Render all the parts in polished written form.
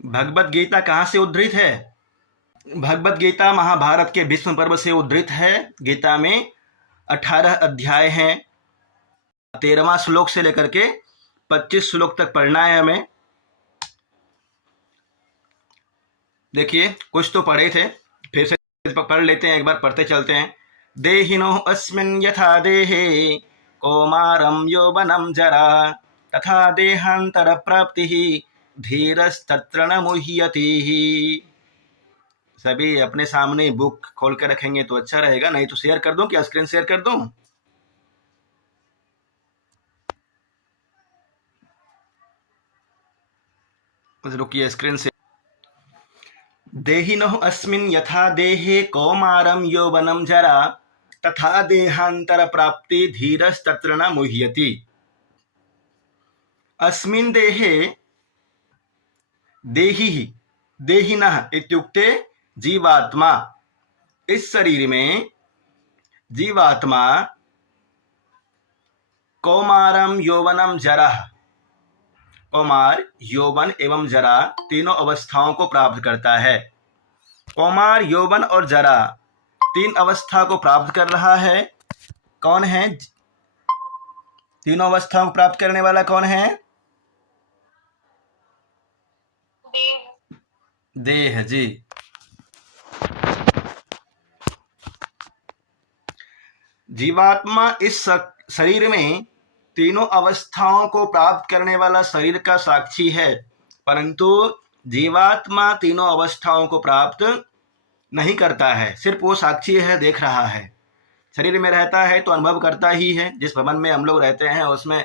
भगवत गीता कहाँ से उद्धृत है? भगवत गीता महाभारत के भीष्म पर्व से उद्धृत है। गीता में 18 अध्याय हैं। 13वां श्लोक से लेकर के 25 श्लोक तक पढ़ना है हमें। देखिए, कुछ तो पढ़े थे, फिर से पढ़ लेते हैं, एक बार पढ़ते चलते हैं। देहिनो अस्मिन् यथा देहे कौमारं यौवनं जरा तथा देहांतर प्राप्ति धीरस्तत्र न मुह्यति। सभी अपने सामने बुक खोल कर रखेंगे तो अच्छा रहेगा, नहीं तो शेयर कर दूं क्या? स्क्रीन शेयर कर दूं? रुकिए, स्क्रीन से। देहिनोः अस्मिन् यथा देहे कौमारं यौवनं जरा तथा देहांतर प्राप्ति धीरस्तत्र न मुह्यति। अस्मिन् देहे देहि देहिनः इत्युक्ते जीवात्मा, इस शरीर में जीवात्मा कौमारम यौवनम जरा, कौमार, यौवन एवं जरा तीनों अवस्थाओं को प्राप्त करता है। कौमार, यौवन और जरा तीन अवस्था को प्राप्त कर रहा है। कौन है? तीनों अवस्थाओं को प्राप्त करने वाला कौन है? देह जी। जीवात्मा इस शरीर में तीनों अवस्थाओं को प्राप्त करने वाला शरीर का साक्षी है, परंतु जीवात्मा तीनों अवस्थाओं को प्राप्त नहीं करता है, सिर्फ वो साक्षी है, देख रहा है। शरीर में रहता है तो अनुभव करता ही है। जिस भवन में हम लोग रहते हैं उसमें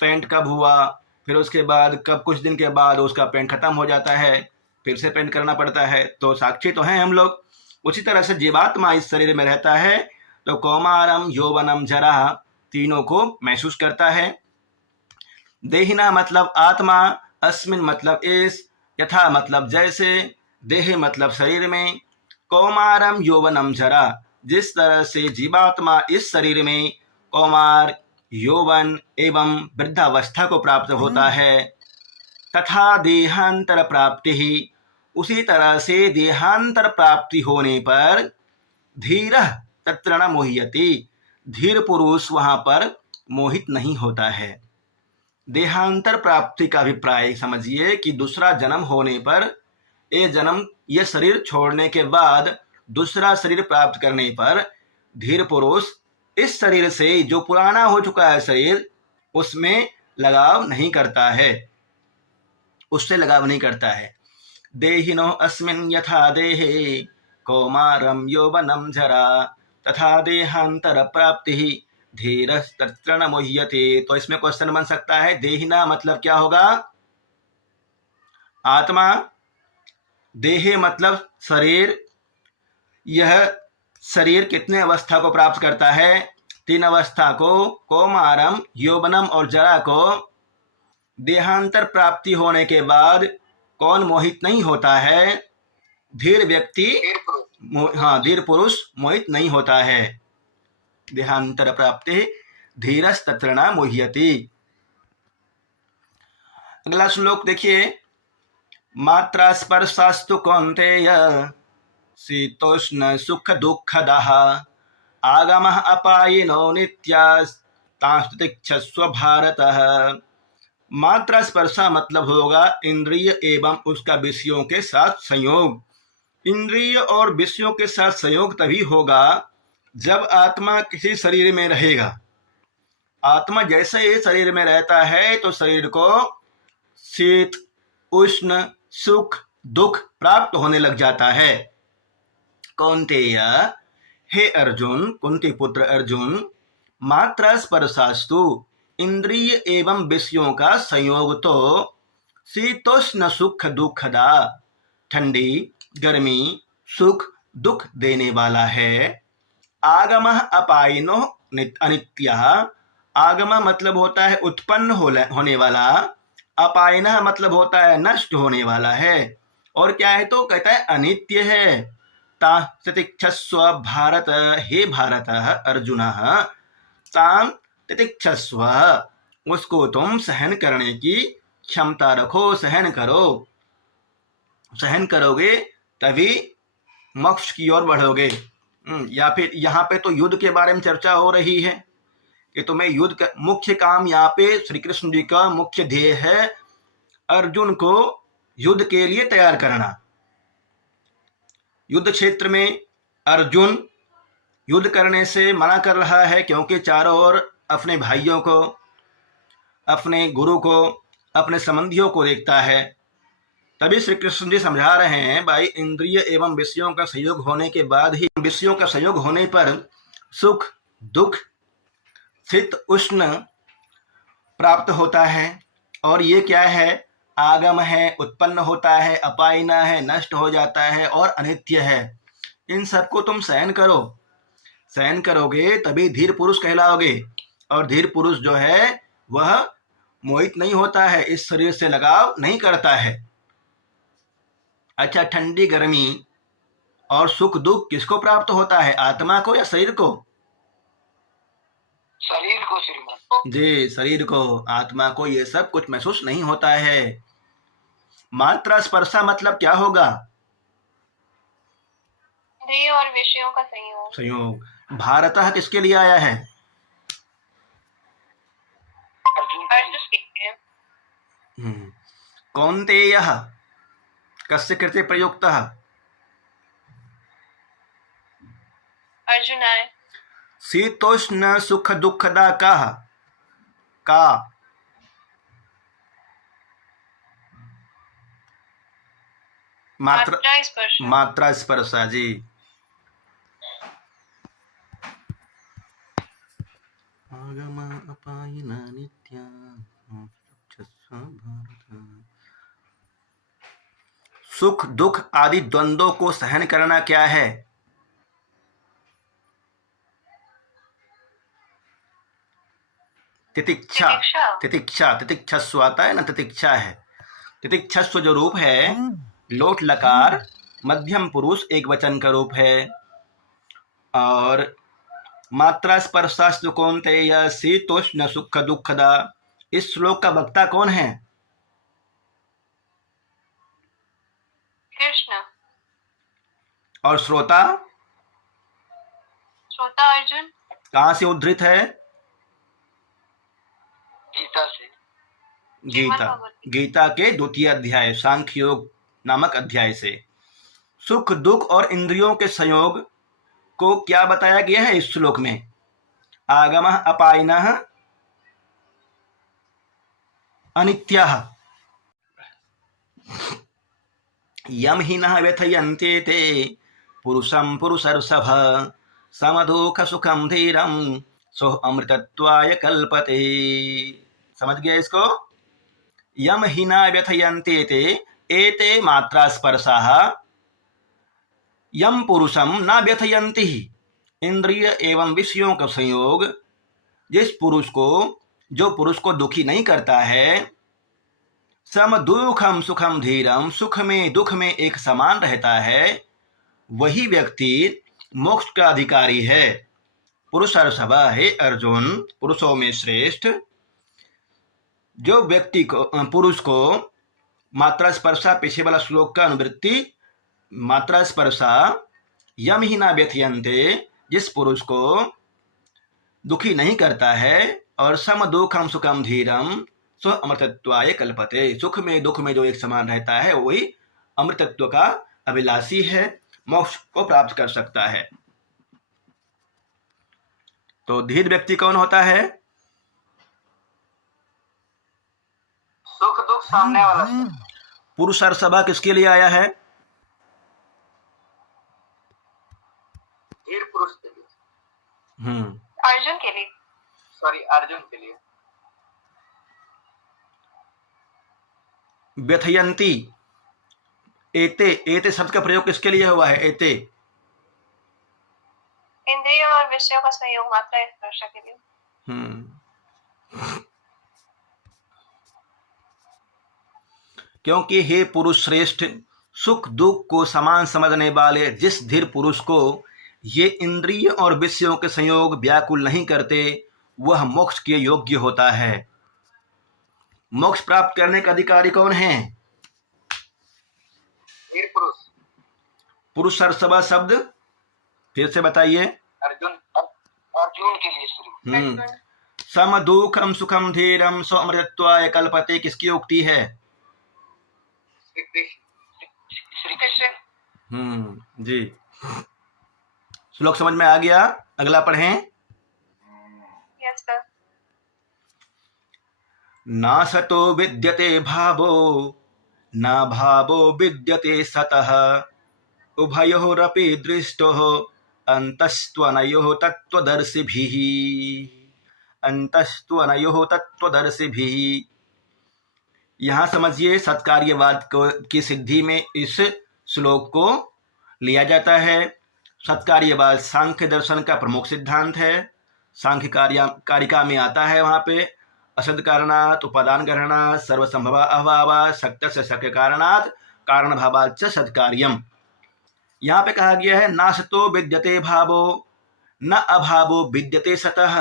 पेंट कब हुआ, फिर उसके बाद कब कुछ दिन के बाद उसका पेंट खत्म हो जाता है, फिर से पेंट करना पड़ता है, तो साक्षी तो हैं हम लोग। उसी तरह से जीवात्मा इस शरीर में रहता है तो कौमारम यौवनम जरा तीनों को महसूस करता है। देहिना मतलब आत्मा, अस्मिन मतलब इस, यथा मतलब जैसे, देह मतलब शरीर में, कौमारम यौवनम जरा जिस तरह से जीवात्मा इस शरीर में कौमार, यौवन एवं वृद्धावस्था को प्राप्त होता है, तथा देहांतर प्राप्ति ही, उसी तरह से देहांतर प्राप्ति होने पर धीरः तत्र न मोह्यति, धीर पुरुष वहां पर मोहित नहीं होता है। देहांतर प्राप्ति का अभिप्राय समझिए कि दूसरा जन्म होने पर, ये शरीर छोड़ने के बाद दूसरा शरीर प्राप्त करने पर धीर पुरुष इस शरीर से, जो पुराना हो चुका है शरीर, उसमें लगाव नहीं करता है, उससे लगाव नहीं करता है। देहिनो अस्मिन् यथा देहे कौमारम यौवनम जरा तथा देहांतर प्राप्ति धीरस्तत्र न मुह्यते। तो इसमें क्वेश्चन बन सकता है, देहिना मतलब क्या होगा? आत्मा, देहे मतलब शरीर। यह शरीर कितने अवस्था को प्राप्त करता है? तीन अवस्था को, कौमारम, यौवनम और जरा को। देहांतर प्राप्ति होने के बाद कौन मोहित नहीं होता है? धीर व्यक्ति, हाँ, धीर पुरुष मोहित नहीं होता है। देहांतर प्राप्ति धीरस्तत्र न मुह्यति। अगला श्लोक देखिए। मात्रा स्पर्शास्तु कौन्तेय शीतोष्ण सुख दुःखदः आगमः अपायिनो नित्यास्तांस्तितिक्षस्व भारतः। मात्रा स्पर्शा मतलब होगा इंद्रिय एवं उसका विषयों के साथ संयोग। इंद्रिय और विषयों के साथ संयोग तभी होगा जब आत्मा किसी शरीर में रहेगा। आत्मा जैसे ही शरीर में रहता है तो शरीर को शीत, उष्ण, सुख, दुख प्राप्त होने लग जाता है। कौन्तेय, हे अर्जुन, कुंती पुत्र अर्जुन, मात्रा स्पर्शास्तु इंद्रिय एवं विषयों का संयोग तो शीतोष्ण सुख दुखदा, ठंडी, गर्मी, सुख, दुख देने वाला है। आगमः अपायिनो अनित्यः, आगम मतलब होता है उत्पन्न होने वाला, अपायिनः मतलब होता है नष्ट होने वाला है, और क्या है तो कहता है अनित्य है। ता तितिक्षस्व भारत, हे भारत अर्जुन, ताम तितिक्षस्व, उसको तुम सहन करने की क्षमता रखो, सहन करो। सहन करोगे तभी मोक्ष की ओर बढ़ोगे। या फिर यहाँ पे तो युद्ध के बारे में चर्चा हो रही है कि तुम्हें युद्ध का मुख्य काम, यहाँ पे श्री कृष्ण जी का मुख्य ध्येय है अर्जुन को युद्ध के लिए तैयार करना। युद्ध क्षेत्र में अर्जुन युद्ध करने से मना कर रहा है क्योंकि चारों ओर अपने भाइयों को, अपने गुरु को, अपने संबंधियों को देखता है। तभी श्री कृष्ण जी समझा रहे हैं, भाई इंद्रिय एवं विषयों का संयोग होने के बाद ही, विषयों का संयोग होने पर सुख दुख शीत उष्ण प्राप्त होता है। और ये क्या है? आगम है, उत्पन्न होता है, अपायना है, नष्ट हो जाता है और अनित्य है। इन सबको तुम सहन करो, सहन करोगे तभी धीर पुरुष कहलाओगे। और धीर पुरुष जो है वह मोहित नहीं होता है, इस शरीर से लगाव नहीं करता है। अच्छा, ठंडी गर्मी और सुख दुख किसको प्राप्त होता है? आत्मा को या शरीर को? शरीर को, श्रीमान जी, शरीर को, आत्मा को ये सब कुछ महसूस नहीं होता है। मात्रा स्पर्शा मतलब क्या होगा? इंद्रियों और विषयों का संयोग। संयोग। भारतः किसके लिए आया है? अर्जुन के लिए। कौन्तेयः कस्य कृते प्रयुक्तः? अर्जुनाय। शीतोष्ण सुख दुखदा कः? का? मात्रा स्पर्शा। जी, आगम अपायिना नित्या सुख दुख आदि द्वंद्वों को सहन करना क्या है? तितिक्षा। तितिक्षा, तितिक्षस्व आता है ना, तितिक्षा है। तितिक्षस्व जो रूप है, लोट लकार मध्यम पुरुष एक वचन का रूप है। और मात्रा स्पर्शास्तु कौन्तेय शीतोष्ण सुख दुखदा, इस श्लोक का वक्ता कौन है? कृष्ण। और श्रोता? श्रोता अर्जुन। कहाँ से उद्धृत है? गीता से। गीता के 2 अध्याय सांख्य योग नामक अध्याय से। सुख दुख और इंद्रियों के संयोग को क्या बताया गया है इस श्लोक में? आगमः अपायिनः अनित्यः यम हीनः व्यथयन्ते ते पुरुषं पुरुषर्षभ समदुःख सुखम धीरम सो अमृतत्वाय कल्पते। समझ गया इसको? यम हीना व्यथयन्ते ते एते मात्रा स्पर्शाः यम पुरुषम न व्यथयन्ति। इंद्रिय एवं विषयों का संयोग जिस पुरुष को, जो पुरुष को दुखी नहीं करता है, सम दुखम सुखम धीरम, सुख में दुख में एक समान रहता है, वही व्यक्ति मोक्ष का अधिकारी है। पुरुषर्षभ, हे अर्जुन, पुरुषों में श्रेष्ठ जो व्यक्ति को, पुरुष को मात्रा स्पर्शा, पीछे वाला श्लोक का अनुवृत्ति, मात्रा स्पर्शा यम ही ना व्यथयन्ते, जिस पुरुष को दुखी नहीं करता है, और सम दुखम सुखम धीरम सो अमृतत्वाय कल्पते, सुख में दुख में जो एक समान रहता है वही अमृतत्व का अभिलाषी है, मोक्ष को प्राप्त कर सकता है। तो धीर व्यक्ति कौन होता है? सुख दुख सामने वाला। पुरुषर्षभ किसके लिए आया है? धीर पुरुष के लिए। अर्जुन के लिए। सॉरी, अर्जुन के लिए। व्यथयन्ति, एते, एते शब्द का प्रयोग किसके लिए हुआ है? एते इंद्रियों और विषयों का संयोग मात्रा स्पर्शा के लिए। क्योंकि हे पुरुष श्रेष्ठ, सुख दुख को समान समझने वाले जिस धीर पुरुष को ये इंद्रिय और विषयों के संयोग व्याकुल नहीं करते, वह मोक्ष के योग्य होता है। मोक्ष प्राप्त करने का अधिकारी कौन है? पुरुषर्षभ शब्द फिर से बताइए। अर्जुन अर्जुन के लिए श्री सम दुखम सुखम धीरम स्वमृत्वाय कल्पते किसकी उक्ति है? श्री कृष्ण। जी, श्लोक समझ में आ गया? अगला पढ़ें। Yes sir. ना सतो विद्यते भावो न भावो विद्यते सतः उभयोरपि दृष्टोः अन्तस्त्वनयोः तत्त्वदर्शिभिः। अन्तस्त्वनयोः तत्त्वदर्शिभिः। यहाँ समझिए सत्कार्यवाद की सिद्धि में इस श्लोक को लिया जाता है। सत्कार्यवाद सांख्य दर्शन का प्रमुख सिद्धांत है। सांख्य कारिका में आता है, वहाँ पे असद कारणात् उपादान ग्रहणात् सर्वसंभव अभावात् शक्तस्य शक्य कारणात् कारण भावाच्च सत्कार्यम। यहाँ पे कहा गया है ना सतो विद्यते भावो न अभावो विद्यते सतः,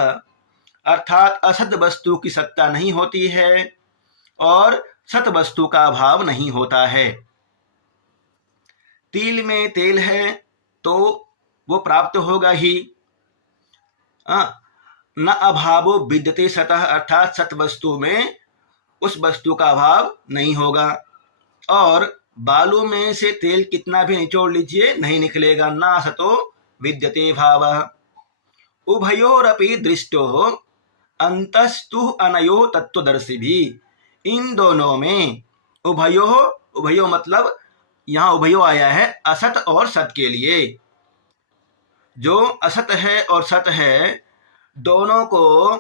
अर्थात असत वस्तु की सत्ता नहीं होती है और सत वस्तु का अभाव नहीं होता है। तिल में तेल है तो वो प्राप्त होगा ही। न अभावो विद्यते सतः, अर्थात सत वस्तु में उस वस्तु का अभाव नहीं होगा। और बालू में से तेल कितना भी निचोड़ लीजिए नहीं निकलेगा। ना सतो विद्यते भावः उभयोरपि दृष्टो अंतस्तु अनयो तत्त्वदर्शिभिः। इन दोनों में उभयो मतलब यहाँ उभयो आया है असत और सत के लिए। जो असत है और सत है दोनों को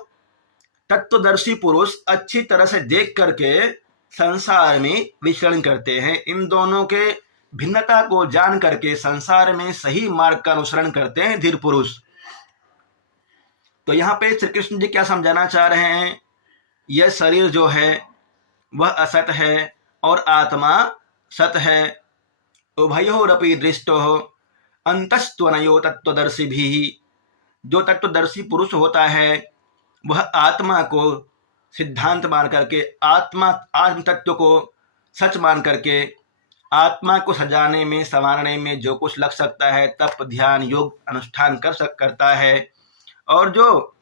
तत्वदर्शी पुरुष अच्छी तरह से देख करके संसार में विचरण करते हैं। इन दोनों के भिन्नता को जान करके संसार में सही मार्ग का अनुसरण करते हैं धीर पुरुष। तो यहाँ पे श्री कृष्ण जी क्या समझाना चाह रहे हैं? यह शरीर जो है वह असत है और आत्मा सत है। उभयोरपि दृष्टो अंतस्त्वनयो तत्त्वदर्शिभिः। जो तत्वदर्शी पुरुष होता है वह आत्मा को सिद्धांत मान करके, आत्म तत्व को सच मान करके, आत्मा को सजाने में संवारने में जो कुछ लग सकता है तप ध्यान योग अनुष्ठान करता है। और जो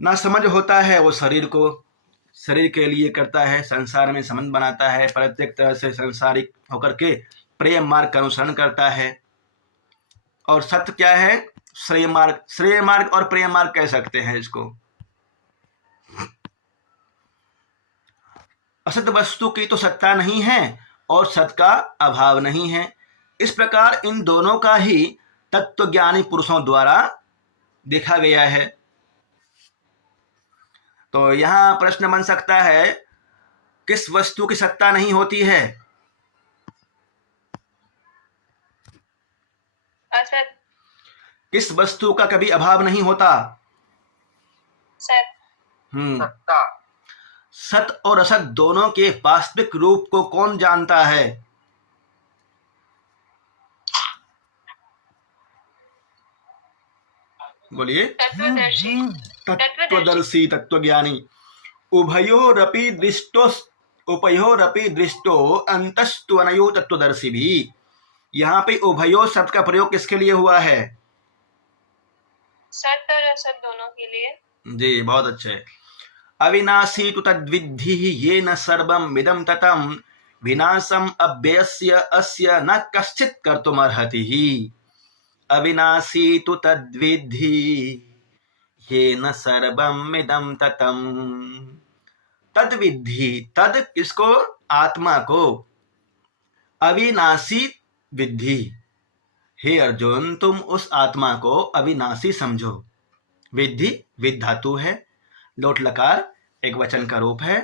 ना समझ होता है वो शरीर के लिए करता है, संसार में संबंध बनाता है, प्रत्येक तरह से संसारिक होकर के प्रेम मार्ग का अनुसरण करता है। और सत्य क्या है? श्रेय मार्ग और प्रेम मार्ग कह सकते हैं इसको। असत वस्तु की तो सत्ता नहीं है और सत का अभाव नहीं है। इस प्रकार इन दोनों का ही तत्वज्ञानी पुरुषों द्वारा देखा गया है। तो यहाँ प्रश्न बन सकता है किस वस्तु की सत्ता नहीं होती है? असत। किस वस्तु का कभी अभाव नहीं होता? सत। सत्ता। सत और असत दोनों के वास्तविक रूप को कौन जानता है? बोलिए। तत्वदर्शी तत्वज्ञानी। उभयोरपि दृष्टो अंतस्त्वनयो तत्वदर्शिभिः। यहाँ पे उभयो शब्द का प्रयोग किसके लिए हुआ है? सत और असत दोनों के लिए। जी, बहुत अच्छे। अविनाशी तु तद्विद्धि येन सर्वम् इदं ततं विनाशम् अव्ययस्य अस्य न कश्चित् कर्तुमर्हति। अविनाशी तु तद्विद्धि येन सर्वम् इदं ततं। तद्विद्धि, तद किसको? आत्मा को। अविनाशी विद्धि, हे अर्जुन तुम उस आत्मा को अविनाशी समझो। विद्धि विद धातु है, लोट लकार एक वचन का रूप है,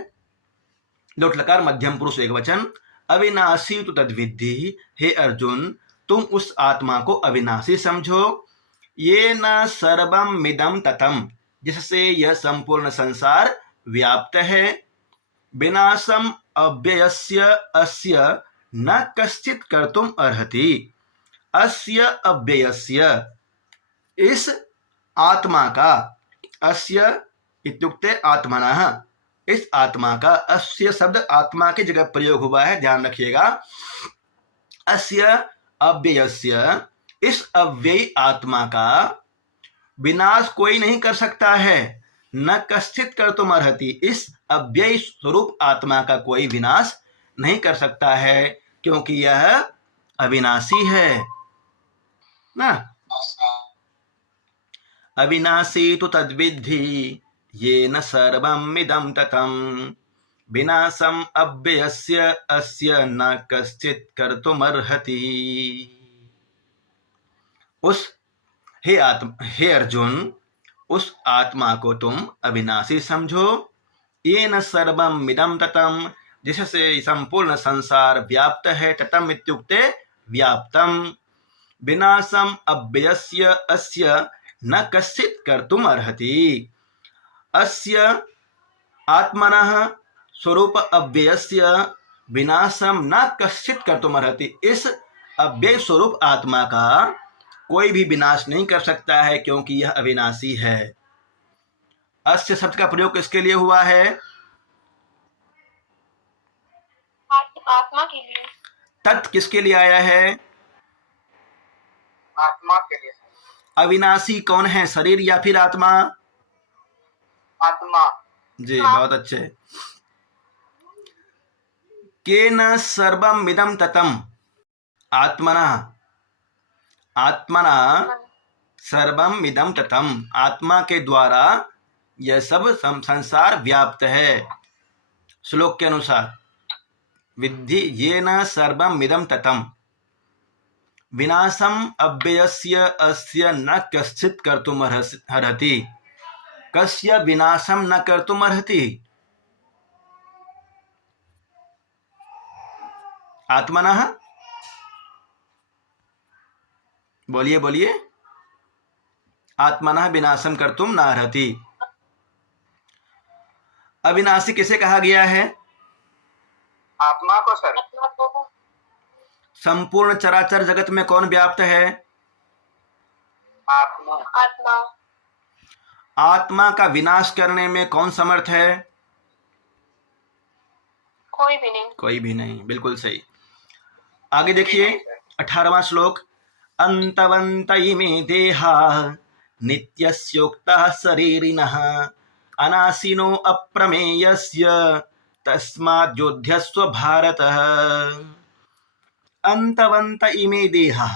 लोट लकार मध्यम पुरुष एक वचन। अविनाशी तु तद्विद्धि, हे अर्जुन तुम उस आत्मा को अविनाशी समझो। ये न सर्वम मिदम ततम, जिससे यह संपूर्ण संसार व्याप्त है। विनाशम अव्ययस्य अस्य न कश्चित् कर्तुम अर्हति। अस्य अव्ययस्य, इस आत्मा का, अस्य इत्युक्ते आत्मनः, इस आत्मा का। अस्य शब्द आत्मा की जगह प्रयोग हुआ है, ध्यान रखिएगा। अस्य अव्ययस्य, इस अव्ययी आत्मा का विनाश कोई नहीं कर सकता है। न कश्चित कर्तुम अर्हति, इस अव्ययी स्वरूप आत्मा का कोई विनाश नहीं कर सकता है, क्योंकि यह अविनाशी है ना। अविनाशी तु तद्विद्धि येन सर्वम् इदं ततं, विनाशम अव्ययस्य अस्य न कश्चित कर्तुमर्हति। हे अर्जुन, उस आत्मा को तुम अविनाशी समझो। येन सर्वम् इदं ततं, जिससे संपूर्ण संसार व्याप्त है। ततम इत्युक्ते व्याप्तम। विनाशम अव्ययस्य अस्य न कश्चित कर्तुम अर्हति। अस्य आत्मनः स्वरूप अव्ययस्य विनाशम न कश्चित कर्तुम अर्हति, इस अव्यय स्वरूप आत्मा का कोई भी विनाश नहीं कर सकता है, क्योंकि यह अविनाशी है। अस्य शब्द का प्रयोग किसके लिए हुआ है? आत्मा के लिए। तत् किसके लिए आया है? आत्मा के लिए। अविनाशी कौन है, शरीर या फिर आत्मा? आत्मा। जी, बहुत अच्छे। केन सर्वम् इदं ततं, आत्मना सर्वम् इदं ततं, आत्मा के द्वारा यह सब संसार व्याप्त है। श्लोक के अनुसार विद्धि येन सर्वम् इदं ततं, विनाशम अव्ययस्य अस्य न कश्चित कर्तुम अर्हति। कस्य विनाशम न कर्तुम अर्हति? आत्मनः। बोलिए बोलिए। आत्मनः विनाशम कर्तुम न अर्हति। अविनाशी किसे कहा गया है? आत्मा को सर। संपूर्ण चराचर जगत में कौन व्याप्त है? आत्मा। आत्मा का विनाश करने में कौन समर्थ है? कोई भी नहीं। कोई भी नहीं, बिल्कुल सही। आगे देखिए 18वां श्लोक। अंतवंत इमे देहा नित्यस्योक्तः शरीरिणः अनाशिनो अप्रमेयस्य तस्माद्युध्यस्व भारत। अंतवंत इमे देहा,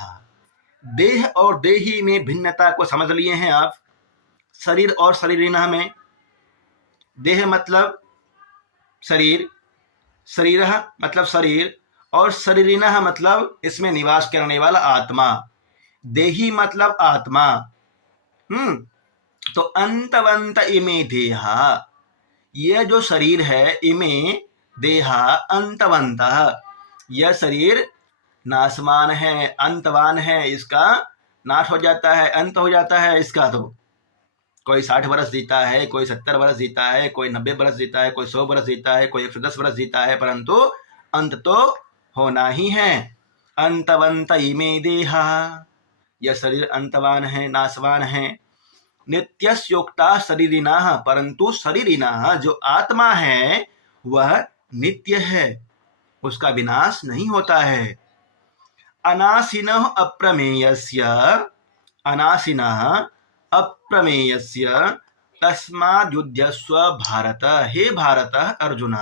देह और देही में भिन्नता को समझ लिए हैं आप। शरीर और शरीरिणः में, देह मतलब शरीर, शरीरः मतलब शरीर, और शरीरिणः मतलब इसमें निवास करने वाला आत्मा। देही मतलब आत्मा। तो अंतवंत इमे देहा, यह जो शरीर है, इमे देहा अंतवंतः, यह शरीर नाशवान है, अंतवान है, इसका नाश हो जाता है, अंत हो जाता है इसका। तो कोई 60 वर्ष जीता है, कोई 70 वर्ष जीता है, कोई 90 वर्ष जीता है, कोई 100 वर्ष जीता है, कोई 110 वर्ष जीता है, परंतु अंत तो होना ही है। अंतवंत इमे देहा, यह शरीर अंतवान है, नाशवान है। नित्यस्योक्ता शरीरिणः, परंतु शरीरिणः जो आत्मा है वह नित्य है, उसका विनाश नहीं होता है। अनाशिनः अप्रमेयस्य, अनाशिनः अप्रमेयस्य तस्माद्युध्यस्व भारत। हे भारत, अर्जुन,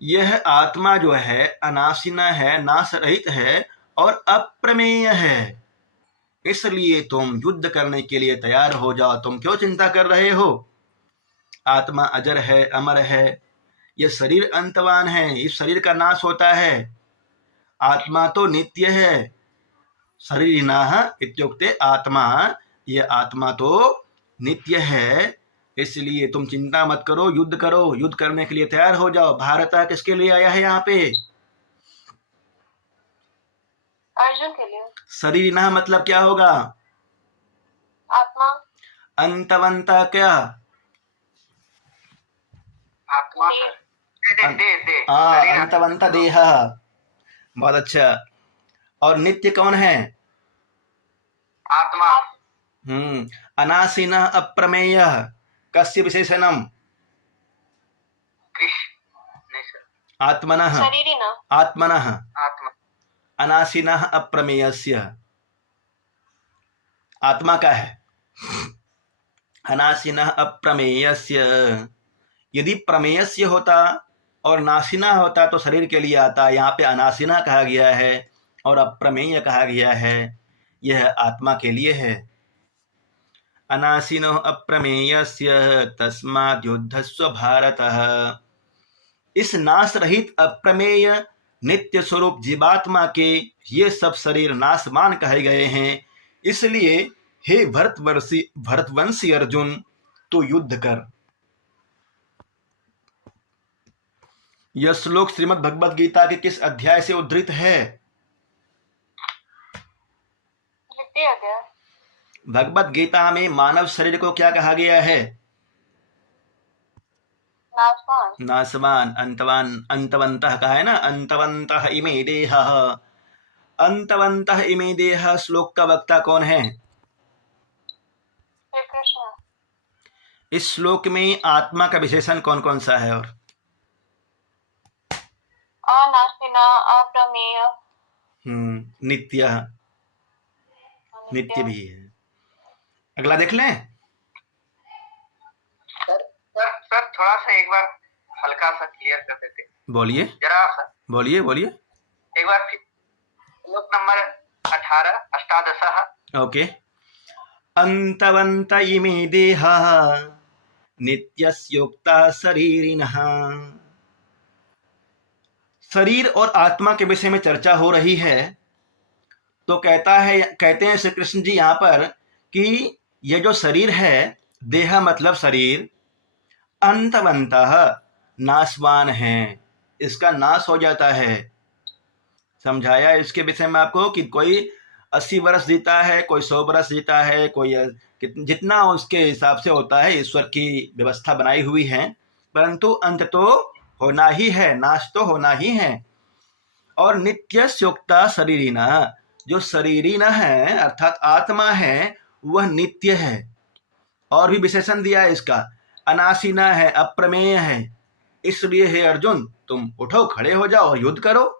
यह आत्मा जो है अनाशिन है, नाश रहित है और अप्रमेय है, इसलिए तुम युद्ध करने के लिए तैयार हो जाओ। तुम क्यों चिंता कर रहे हो? आत्मा अजर है, अमर है। यह शरीर अंतवान है, इस शरीर का नाश होता है। आत्मा तो नित्य है। शरीरिणः इत्युक्ते आत्मा, यह आत्मा तो नित्य है, इसलिए तुम चिंता मत करो, युद्ध करो, युद्ध करने के लिए तैयार हो जाओ। भारत किसके लिए आया है यहाँ पे? अर्जुन के लिए। शरीरिणः मतलब क्या होगा? आत्मा। अंतवंत क्या? आत्मा। अंतवंत देह। बहुत अच्छा। और नित्य कौन है? आत्मा। अनाशिन अप्रमेय कस्य विशेषणम? आत्मनः। शरीरिणः। आत्मनः। आत्मा। अनासिनः अप्रमेयस्य, आत्मा का है। अनासिनः अप्रमेयस्य, यदि प्रमेयस्य होता और नासिना होता तो शरीर के लिए आता। यहाँ पे अनासिना कहा गया है और अप्रमेय कहा गया है, यह आत्मा के लिए है। अनासिनो अप्रमेयस्य तस्माद् युद्धस्व भारतः। इस नाश रहित अप्रमेय नित्य स्वरूप जीवात्मा के ये सब शरीर नाशमान कहे गए हैं। इसलिए हे भरतवंशी अर्जुन, तू युद्ध कर। यह श्लोक श्रीमद् भगवद गीता के किस अध्याय से उद्धृत है? भगवद गीता में मानव शरीर को क्या कहा गया है? नाशवान, अंतवान, अंतवंतः कहा है ना, अंतवंतः इमे देहः, अंतवंतः इमे देहः। श्लोक का वक्ता कौन है? इस श्लोक में आत्मा का विशेषण कौन कौन सा है? और अनासिना, अप्रमेय, नित्य, नित्य भी है। अगला देख लें। सर थोड़ा सा एक बार हल्का सा क्लियर कर देते। बोलिए जरा सर, बोलिए एक बार श्लोक नंबर 18 अष्टादशः। ओके। अंतवंत इमे देहा नित्यस्योक्ता शरीरिणः। शरीर और आत्मा के विषय में चर्चा हो रही है, तो कहते हैं श्री कृष्ण जी यहाँ पर कि यह जो शरीर है, देह मतलब शरीर, अंतवंतः नाशवान है, इसका नाश हो जाता है। समझाया इसके विषय में आपको कि कोई 80 वर्ष जीता है, कोई 100 वर्ष जीता है, कोई जितना उसके हिसाब से होता है, ईश्वर की व्यवस्था बनाई हुई है, परंतु अंत तो होना ही है, नाश तो होना ही है। और नित्य स्योक्ता शरीरिना, जो शरीरिना है अर्थात आत्मा है, वह नित्य है। और भी विशेषण दिया है इसका, अनासिना है, अप्रमेय है। इसलिए हे अर्जुन, तुम उठो, खड़े हो जाओ, युद्ध करो।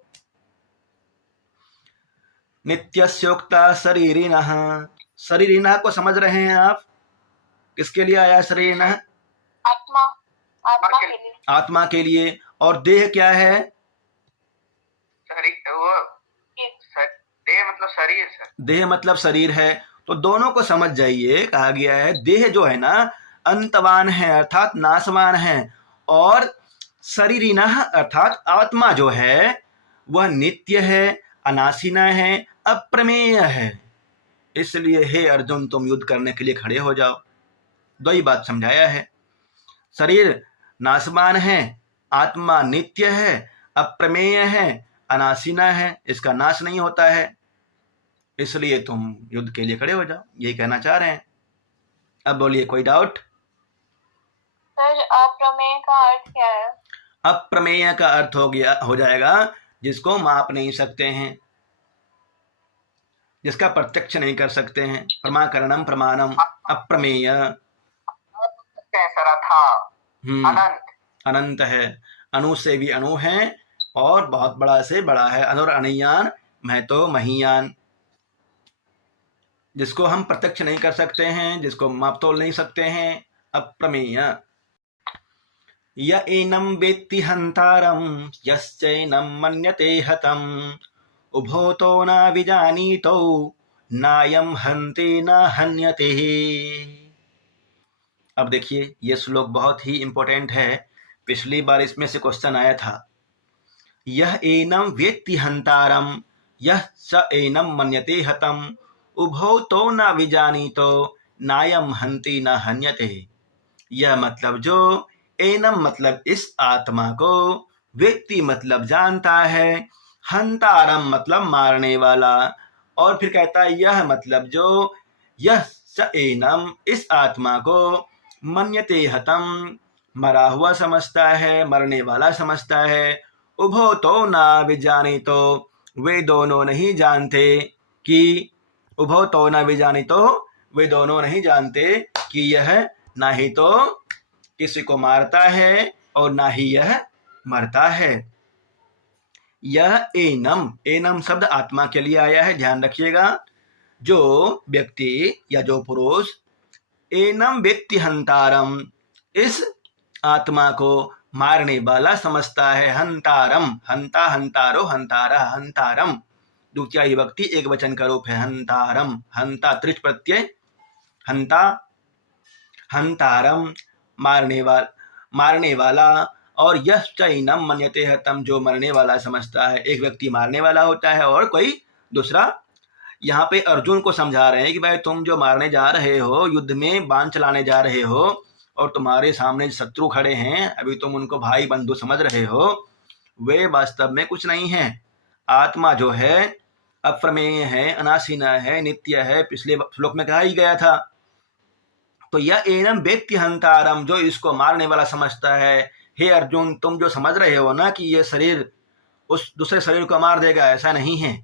नित्यस्योक्ता शरीरिनः। शरीरिनः को समझ रहे हैं आप? किसके लिए आया शरीरिनः? आत्मा के लिए। आत्मा के लिए। और देह क्या है? देह मतलब शरीर सर। देह मतलब शरीर है। तो दोनों को समझ जाइए। कहा गया है देह जो है ना, अंतवान है अर्थात नाशवान है, और शरीरिनः अर्थात आत्मा जो है वह नित्य है, अनासिना है, अप्रमेय है। इसलिए हे अर्जुन, तुम युद्ध करने के लिए खड़े हो जाओ। दो ही बात समझाया है। शरीर नाशवान है, आत्मा नित्य है, अप्रमेय है, अनासिना है, इसका नाश नहीं होता है। इसलिए तुम युद्ध के लिए खड़े हो जाओ, यही कहना चाह रहे हैं। अब बोलिए, कोई डाउट? सर अप्रमेय का अर्थ क्या है? अप्रमेय का अर्थ हो जाएगा जिसको माप नहीं सकते हैं, जिसका प्रत्यक्ष नहीं कर सकते हैं। प्रमाकरणम प्रमाणम अप्रमेय। अनंत है, अणु से भी अणु है और बहुत बड़ा से बड़ा है। और अणियान मैं तो महीयान, जिसको हम प्रत्यक्ष नहीं कर सकते हैं, जिसको माप तोल नहीं सकते हैं, अप्रमेय। य एनं वेत्ति हन्तारं यश्चैनं मन्यते हतम् उभौतो न विजानीतो नायं हन्ते न हन्यते। अब देखिए, यह श्लोक बहुत ही इंपॉर्टेंट है। पिछली बार इसमें से क्वेश्चन आया था। यह एनं वेत्ति हन्तारं यह स एनं मन्यते हतम् उभौतो न विजानीतो नायं हन्ति न हन्यते। यह मतलब जो, एनम मतलब इस आत्मा को, व्यक्ति मतलब जानता है, हंतारम मतलब मारने वाला, और फिर कहता है यह मतलब जो, यह स एनम इस आत्मा को, मन्यते हतम मरा हुआ समझता है, मरने वाला समझता है, उभो तो ना विजानी तो वे दोनों नहीं जानते कि, उभो तो ना विजानी तो वे दोनों नहीं जानते कि यह ना ही तो किसी को मारता है और ना ही यह मरता है। यह एनम, एनम शब्द आत्मा के लिए आया है, ध्यान रखिएगा। जो व्यक्ति या जो पुरुष एनम व्यक्ति हंतारम, इस आत्मा को मारने वाला समझता है। हंतारम, हंता हंतारो हंतारा, हंतारम द्वितीय विभक्ति एक वचन का रूप है। हंतारम, हंता त्रिच प्रत्यय, हंता, हंतारम मारने वाला। और यह चैनम मन्यते हतम, जो मरने वाला समझता है। एक व्यक्ति मारने वाला होता है और कोई दूसरा। यहाँ पे अर्जुन को समझा रहे हैं कि भाई तुम जो मारने जा रहे हो, युद्ध में बाण चलाने जा रहे हो और तुम्हारे सामने शत्रु खड़े हैं, अभी तुम उनको भाई बंधु समझ रहे हो, वे वास्तव में कुछ नहीं है। आत्मा जो है अप्रमेय है, अनासीना है, नित्य है, पिछले श्लोक में कहा ही गया था। तो यह एनम व्यक्ति हंतारम, जो इसको मारने वाला समझता है। हे अर्जुन, तुम जो समझ रहे हो ना कि ये शरीर उस दूसरे शरीर को मार देगा, ऐसा नहीं है।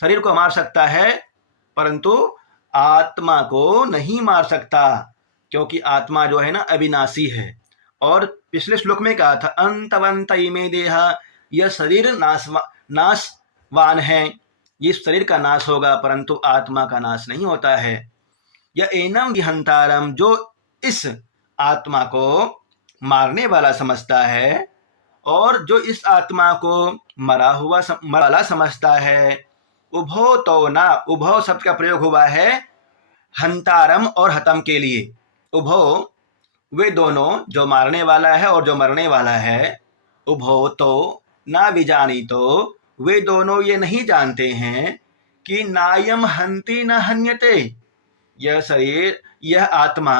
शरीर को मार सकता है परंतु आत्मा को नहीं मार सकता, क्योंकि आत्मा जो है ना अविनाशी है। और पिछले श्लोक में कहा था अंतवंत इमे देहा, यह शरीर नाशवान है, इस शरीर का नाश होगा परंतु आत्मा का नाश नहीं होता है। यह एनम विहंतारम, जो इस आत्मा को मारने वाला समझता है और जो इस आत्मा को मरा वाला समझता है। उभो तो ना, उभो शब्द का प्रयोग हुआ है हंतारम और हतम के लिए। उभो वे दोनों, जो मारने वाला है और जो मरने वाला है। उभो तो ना विजानी, तो वे दोनों ये नहीं जानते हैं कि नायम हंति न हन्यते, यह शरीर, यह आत्मा,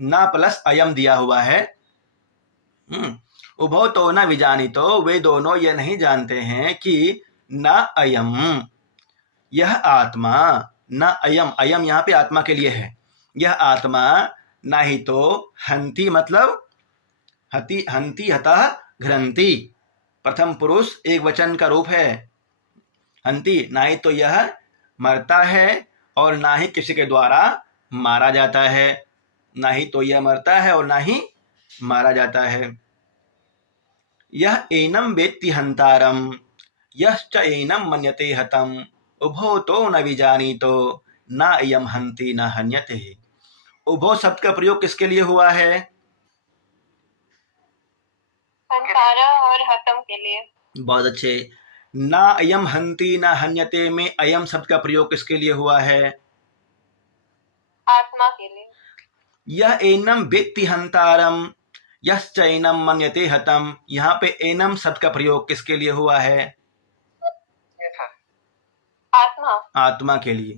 ना प्लस अयम दिया हुआ है। उभो तो न विजानी, तो वे दोनों ये नहीं जानते हैं कि न अयम, यह आत्मा, न अयम, अयम यहाँ पे आत्मा के लिए है, यह आत्मा ना ही तो हंति, मतलब हति, हंति हतः घ्रंति, प्रथम पुरुष एक वचन का रूप है। हंति, ना ही तो यह मरता है और ना ही किसी के द्वारा मारा जाता है। ना ही तो यह मरता है और ना ही मारा जाता है। यह एनम वेत्ति हंतारम, यश्च एनम मन्यते हतम, उभो तो न विजानीतो न अयम हंति न हन्यते। उभो शब्द का प्रयोग किसके लिए हुआ है? हंतारा और हतम के लिए। बहुत अच्छे। न अयम हंति न हन्यते में अयम शब्द का प्रयोग किसके लिए हुआ है? आत्मा के लिए। यह एनम व्यक्ति हंतारम, यश्च एनम मन्यते हतम, यहाँ पे एनम शब्द का प्रयोग किसके लिए हुआ है? आत्मा, आत्मा के लिए।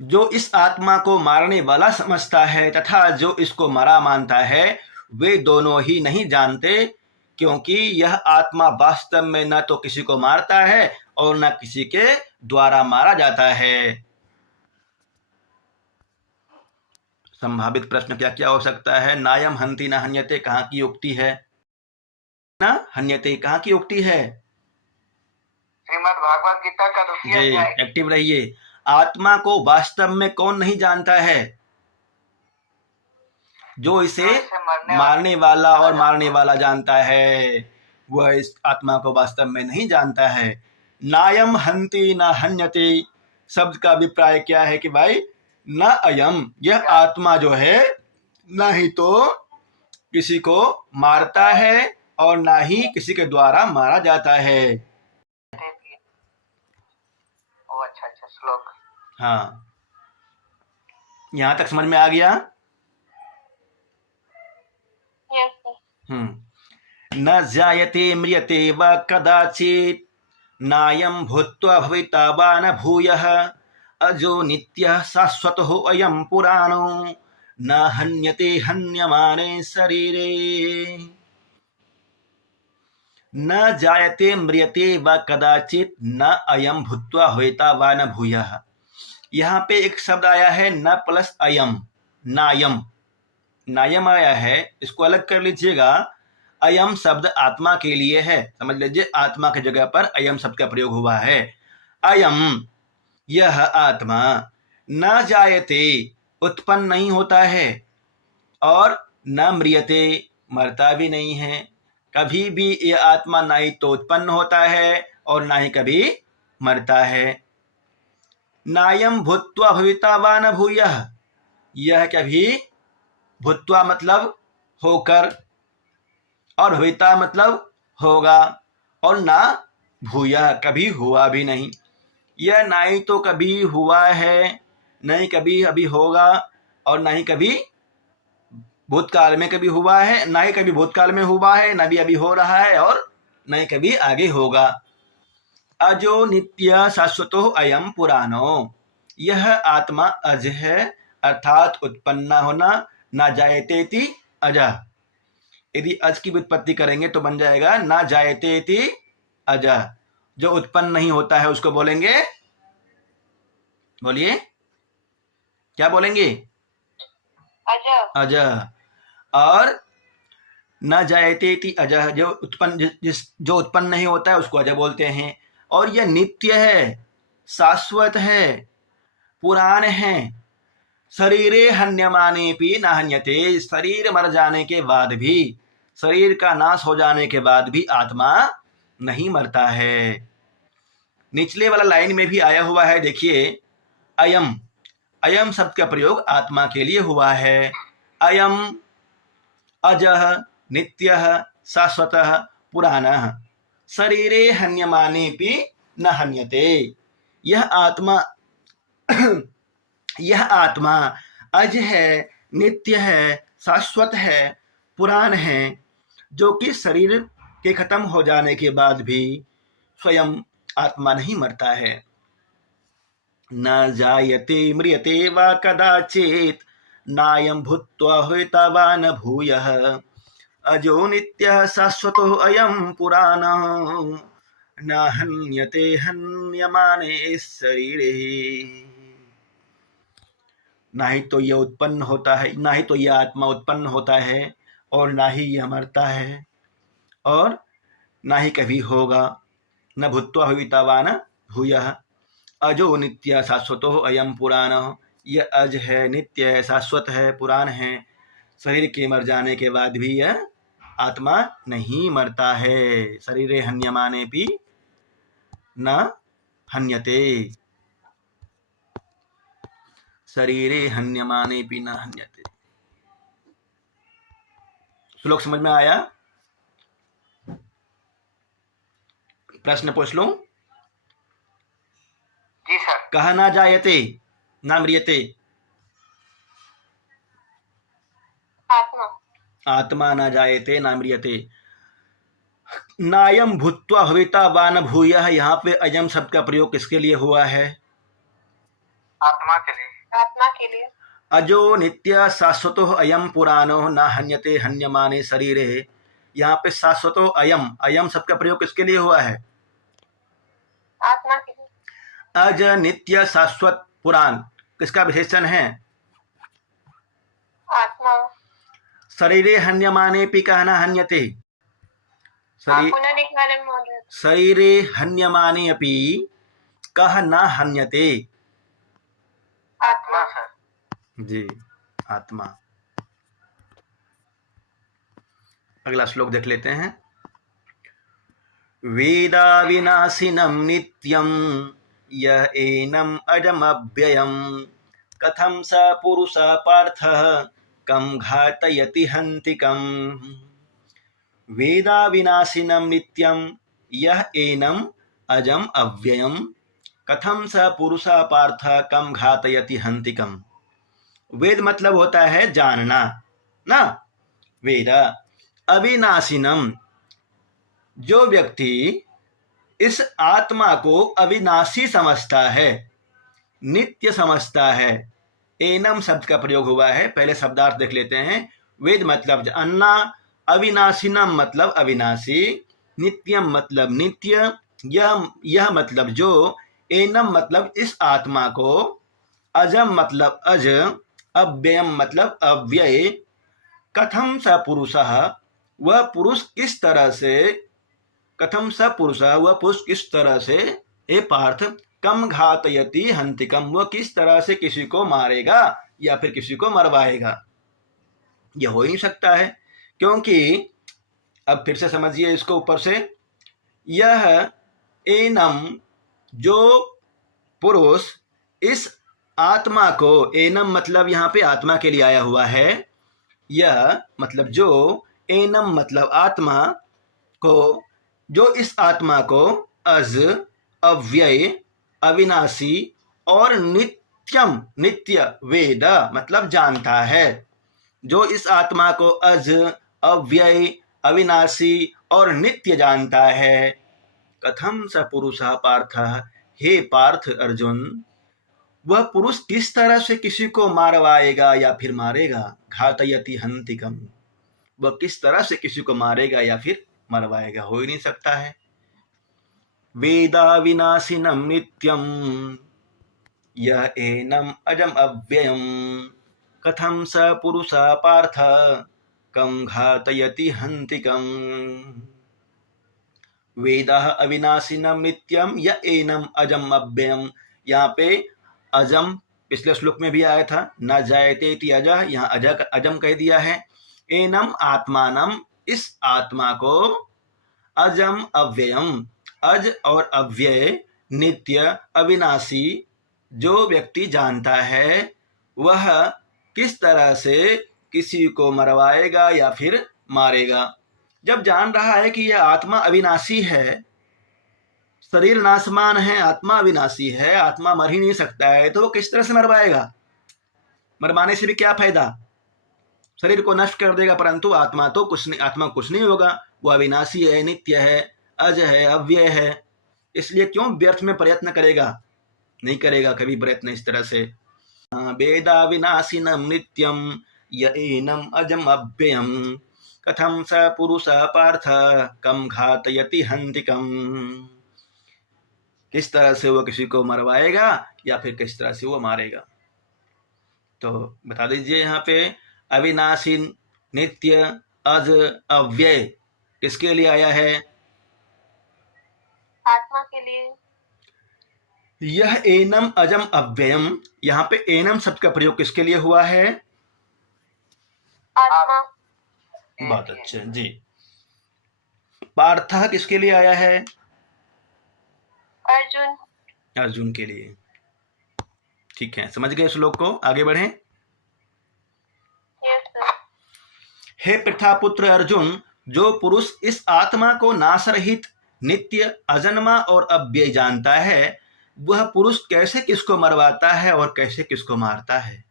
जो इस आत्मा को मारने वाला समझता है तथा जो इसको मरा मानता है, वे दोनों ही नहीं जानते, क्योंकि यह आत्मा वास्तव में न तो किसी को मारता है और न किसी के द्वारा मारा जाता है। संभावित प्रश्न क्या क्या हो सकता है? नायम हंति न हन्यते कहाँ की उक्ति है? न हन्यते कहाँ की उक्ति है? श्रीमद् भागवत गीता का द्वितीय अध्याय। एक्टिव रहिए। आत्मा को वास्तव में कौन नहीं जानता है? जो इसे मारने वाला और मारने वाला जानता है, वह इस आत्मा को वास्तव में नहीं जानता है। नायम हंति न हन्यते शब्द का अभिप्राय क्या है कि भाई न अयम, यह आत्मा जो है न ही तो किसी को मारता है और ना ही किसी के द्वारा मारा जाता है। अच्छा श्लोक। हाँ, यहाँ तक समझ में आ गया? न जायते म्रियते वा कदाचित् नायं भूत्वा भविता वा न भूयः अजो नित्यः शाश्वतो अयं पुराणो न हन्यते हन्यमाने शरीरे। न जायते म्रियते वा कदाचित् न अयं भूत्वा भविता वा न भूयः। यहाँ पे एक शब्द आया है न प्लस अयम, नायम, नायम आया है, इसको अलग कर लीजिएगा। अयम शब्द आत्मा के लिए है, समझ लीजिए आत्मा की जगह पर अयम शब्द का प्रयोग हुआ है। अयम, यह आत्मा, न जायते उत्पन्न नहीं होता है और न म्रियते मरता भी नहीं है। कभी भी ये आत्मा ना ही तो उत्पन्न होता है और ना ही कभी मरता है। नायम भूत्वा भविता वा न भूयः, यह कभी भूत्वा मतलब होकर और भविता मतलब होगा और ना भूयः कभी हुआ भी नहीं। यह ना ही तो कभी हुआ है, न ही कभी अभी होगा और ना ही कभी भूतकाल में कभी हुआ है, ना ही कभी भूतकाल में हुआ है, ना भी अभी हो रहा है और न ही कभी आगे होगा। अजो नित्य शाश्वतो अयम पुराणो, यह आत्मा अज है अर्थात उत्पन्न न होना, ना जायतेति अजः। यदि अज की व्युत्पत्ति करेंगे तो बन जाएगा ना जायतेति अजः। जो उत्पन्न नहीं होता है उसको बोलेंगे, बोलिए क्या बोलेंगे? अजः। अजः। और न जायतेति अजः, जो उत्पन्न जो उत्पन्न नहीं होता है उसको अजः बोलते हैं। और यह नित्य है, शाश्वत है, पुराण है। शरीरे हन्यमानेपि न हन्यते, शरीर मर जाने के बाद भी, शरीर का नाश हो जाने के बाद भी आत्मा नहीं मरता है। निचले वाला लाइन में भी आया हुआ है, देखिए अयम, अयम शब्द का प्रयोग आत्मा के लिए हुआ है। अयम अजः नित्यः शाश्वतः पुराणः शरीरे हन्यमानेपि न हन्यते। यह आत्मा यह आत्मा अज है, नित्य है, शाश्वत है, पुराण है, जो कि शरीर के खत्म हो जाने के बाद भी स्वयं आत्मा नहीं मरता है। न जायते म्रियते वा कदाचित् नायं भूत्वा हुता वा न भूयः अजो नित्यः शाश्वतो अयं पुराणः न हन्यते हन्यमाने शरीरे। ना ही तो यह उत्पन्न होता है, ना ही तो यह आत्मा उत्पन्न होता है और ना ही यह मरता है और ना ही कभी होगा। न भूत्वा हुता वा न भूयः अजो नित्य शाश्वतो अयम पुराणः, यह अज है, नित्य है, शाश्वत है, पुराण है। शरीर के मर जाने के बाद भी यह आत्मा नहीं मरता है। शरीरे हन्यमानेपि न हन्यते, शरीरे हन्यमानेपि न हन्यते। श्लोक समझ में आया? प्रश्न पूछ लूं? जी सर। कहा ना जायते ना म्रियते? आत्मा। आत्मा न जायते ना म्रियते। नायम भूत्वा भविता वा न भूयः, यहाँ पे अयम शब्द का प्रयोग किसके लिए हुआ है? आत्मा के लिए। आत्मा के लिए। अजो नित्य शाश्वतो अयम पुराणो न हन्यते हन्यमाने शरीरे, यहाँ पे शाश्वतो अयम, अयम शब्द का प्रयोग किसके लिए हुआ है? आत्मा के लिए। अज नित्य शाश्वत पुराण किसका विशेषण है? आत्मा। शरीरे हन्यमानेपि कहना हन्यते, शरीरे हन्यमाने अपि कह न हन्यते। आत्मा सर। जी आत्मा। अगला श्लोक देख लेते हैं। वेदा विनाशिनं नित्यं यः एनम् अजमव्ययं कथं स पुरुषः पार्थः कं घातयति हन्तिकम्। वेदा विनाशिनं नित्यं यः एनम् अजम अव्ययम कथम स पुरुषः पार्थः कं घातयति हन्तिकम्। वेद मतलब होता है जानना ना। वेद अविनाशिनम, जो व्यक्ति इस आत्मा को अविनाशी समझता है, नित्य समझता है। एनम शब्द का प्रयोग हुआ है, पहले शब्दार्थ देख लेते हैं। वेद मतलब जानना, अविनाशिनम मतलब अविनाशी, नित्यम मतलब नित्य, यह मतलब जो, एनम मतलब इस आत्मा को, अजम मतलब अज, अव्ययम मतलब अव्यय, कथम स पुरुषः, वह पुरुष किस तरह से, कथम स पुरुषः वह पुरुष किस तरह से, हे पार्थ, कम घातयति हंतिकम, वह किस तरह से किसी को मारेगा या फिर किसी को मरवाएगा। यह हो ही नहीं सकता है क्योंकि अब फिर से समझिए इसको ऊपर से, यह एनम जो पुरुष इस आत्मा को, एनम मतलब यहाँ पे आत्मा के लिए आया हुआ है, यह मतलब जो, एनम मतलब आत्मा को, जो इस आत्मा को अज, अव्यय, अविनाशी और नित्यम, नित्य, वेद मतलब जानता है, जो इस आत्मा को अज, अव्यय, अविनाशी और नित्य जानता है। कथम स पुरुषः पार्थ, हे पार्थ अर्जुन, वह पुरुष किस तरह से किसी को मारवाएगा या फिर मारेगा। घातयति हंतिकम, वह किस तरह से किसी को मारेगा या फिर मरवाएगा, हो ही नहीं सकता है। वेदा विनाशिनम नित्यम यह एनम अजम अव्ययम, कथम स पुरुषः पार्थ कम घातयति हंतिकम। वेदाः अविनाशिनम नित्यम य एनम अजम अव्ययम, यहाँ पे अजम पिछले श्लोक में भी आया था, न जायते इति अजः, यहाँ अजम कह दिया है। एनम आत्मानम, इस आत्मा को, अजम अव्ययम, अज और अव्यय, नित्य, अविनाशी जो व्यक्ति जानता है, वह किस तरह से किसी को मरवाएगा या फिर मारेगा। जब जान रहा है कि यह आत्मा अविनाशी है, शरीर नाशमान है, आत्मा अविनाशी है, आत्मा मर ही नहीं सकता है, तो वो किस तरह से मरवाएगा। मरवाने से भी क्या फायदा, शरीर को नष्ट कर देगा, परंतु आत्मा तो कुछ नहीं, आत्मा कुछ नहीं होगा, वो अविनाशी है, नित्य है, अज है, अव्यय है, इसलिए क्यों व्यर्थ में प्रयत्न करेगा, नहीं करेगा कभी प्रयत्न इस तरह से। वेदा विनाशिनम नित्यम य एनम अजम अव्ययम, कथम स पुरुषः पार्थ कम घातयति हंतिकम, किस तरह से वो किसी को मरवाएगा या फिर किस तरह से वो मारेगा। तो बता दीजिए यहाँ पे अविनाशी, नित्य, अज, अव्यय किसके लिए आया है, आत्मा के लिए। यह एनम अजम अव्ययम, यहाँ पे एनम शब्द का प्रयोग किसके लिए हुआ है, आत्मा। बहुत अच्छा जी। पार्थ किसके लिए आया है, अर्जुन। अर्जुन के लिए। ठीक है, समझ गए श्लोक को, आगे बढ़ें। Yes sir. हे पृथापुत्र अर्जुन, जो पुरुष इस आत्मा को नाशरहित, नित्य, अजन्मा और अव्यय जानता है, वह पुरुष कैसे किसको मरवाता है और कैसे किसको मारता है।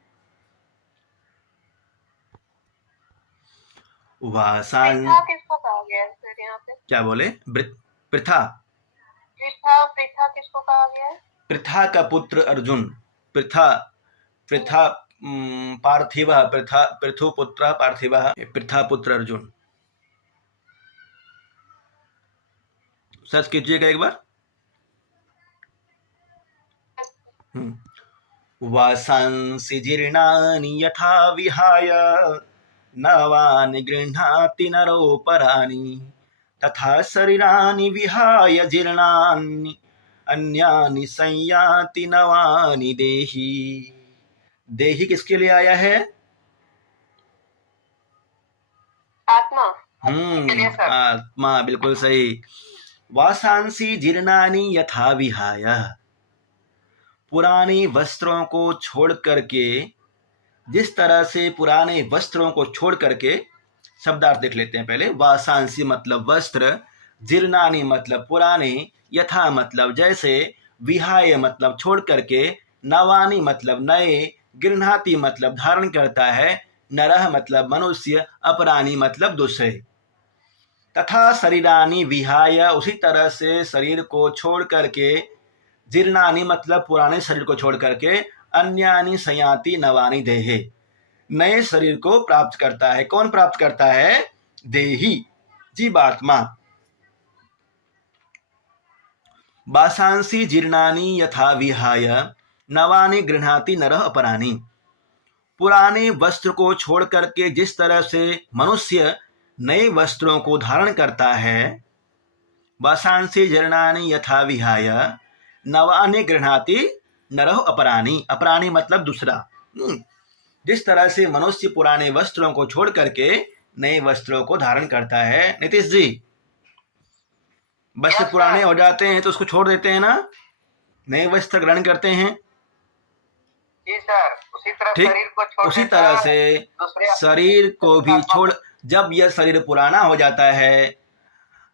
वासान, पृथा किसको कहा गया है सर यहाँ पे, क्या बोले, पृथा, पृथा किसको कहा गया है, पृथा का पुत्र अर्जुन, पृथा, पृथा पार्थिव, पृथा, पृथु पुत्र पार्थिव, पृथा पुत्र अर्जुन। सर्च कीजिएगा एक बार। वासांसि जीर्णानि यथा विहाय नवानि गृह्णाति नरोपराणि, तथा शरीराणि विहाय जीर्णानि अन्यानि संयाति नवानि देहि। देहि किसके लिए आया है, आत्मा। आत्मा, बिल्कुल सही। वासांसि जीर्णानि यथा विहाय, पुराने वस्त्रों को छोड़ करके, जिस तरह से पुराने वस्त्रों को छोड़ करके, शब्दार्थ देख लेते हैं पहले। वासांसी मतलब वस्त्र, जीर्णानि मतलब पुराने, यथा मतलब जैसे, विहाय मतलब छोड़ करके, नवानि मतलब नए, गृह्णाति मतलब धारण करता है, नरह मतलब मनुष्य, अपरानी मतलब दूसरे। तथा शरीरानि विहाय, उसी तरह से शरीर को छोड़ करके, जीर्णानि मतलब पुराने शरीर को छोड़ करके, अन्यानि संयाति नवानि देहे, नए शरीर को प्राप्त करता है। कौन प्राप्त करता है, देही, जीवात्मा। वासांसि जीर्णानि यथा विहाय नवानि गृह्णाति नरः अपरानि, पुराने वस्त्र को छोड़ करके जिस तरह से मनुष्य नए वस्त्रों को धारण करता है, वासांसि जीर्णानि यथा विहाय नवानि गृह्णाति नरः अपरानि, अपरानि मतलब दूसरा। जिस तरह से मनुष्य पुराने वस्त्रों को छोड़ करके नए वस्त्रों को धारण करता है। नीतीश जी, वस्त्र Yes, पुराने sir. हो जाते हैं तो उसको छोड़ देते हैं ना, नए वस्त्र ग्रहण करते हैं। जी सर, उसी तरह ठीक, शरीर को छोड़ उसी देता तरह है, से दूसरे शरीर को भी छोड़, जब यह शरीर पुराना हो जाता है,